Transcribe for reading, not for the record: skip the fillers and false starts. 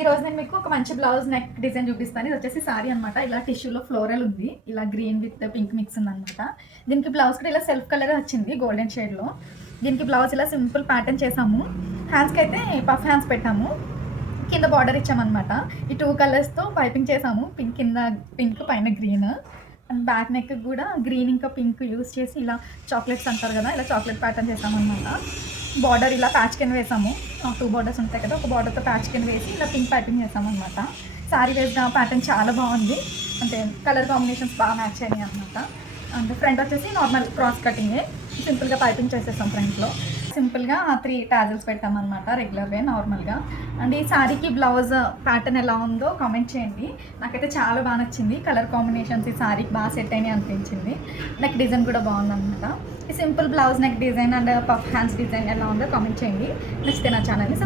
ఈరోజు నేను మీకు ఒక మంచి బ్లౌజ్ నెక్ డిజైన్ చూపిస్తాను. ఇది వచ్చేసి సారీ అనమాట. ఇలా టిష్యూలో ఫ్లోరల్ ఉంది, ఇలా గ్రీన్ విత్ పింక్ మిక్స్ ఉందనమాట. దీనికి బ్లౌజ్ కూడా ఇలా సెల్ఫ్ కలర్ వచ్చింది గోల్డెన్ షేడ్లో. దీనికి బ్లౌజ్ ఇలా సింపుల్ ప్యాటర్న్ చేసాము. హ్యాండ్స్కి అయితే పఫ్ హ్యాండ్స్ పెట్టాము, కింద బార్డర్ ఇచ్చామన్నమాట. ఈ 2 కలర్స్తో పైపింగ్ చేసాము, పింక్ కింద పింక్ పైన గ్రీన్. అండ్ బ్యాక్ నెక్ కూడా గ్రీన్ ఇంకా పింక్ యూస్ చేసి ఇలా చాక్లెట్స్ అంటారు కదా, ఇలా చాక్లెట్ ప్యాటర్న్ చేసామన్నమాట. బార్డర్ ఇలా ప్యాచ్ కింద వేసాము, 2 బార్డర్స్ ఉంటాయి కదా, ఒక బార్డర్తో ప్యాచ్ కింద వేసి ఇలా పింక్ ప్యాటర్న్ చేసామన్నమాట. శారీ వేసిన ప్యాటర్న్ చాలా బాగుంది, అంటే కలర్ కాంబినేషన్స్ బాగా మ్యాచ్ అయ్యాయి అనమాట. అండ్ ఫ్రంట్ వచ్చేసి నార్మల్ క్రాస్ కటింగే, సింపుల్గా పైపింగ్ చేసేస్తాం ఫ్రంట్లో. సింపుల్గా 3 టాజిల్స్ పెట్టామన్నమాట, రెగ్యులర్ వే నార్మల్గా. అండ్ ఈ శారీకి బ్లౌజ్ ప్యాటర్న్ ఎలా ఉందో కామెంట్ చేయండి. నాకైతే చాలా బాగా నచ్చింది, కలర్ కాంబినేషన్స్ ఈ శారీకి బాగా సెట్ అయినాయి అనిపించింది. నెక్ డిజైన్ కూడా బాగుందన్నమాట. ఈ simple blouse neck design and puff hands design ఎలా ఉందో కామెంట్ చేయండి. నచ్చితే నా ఛానల్ని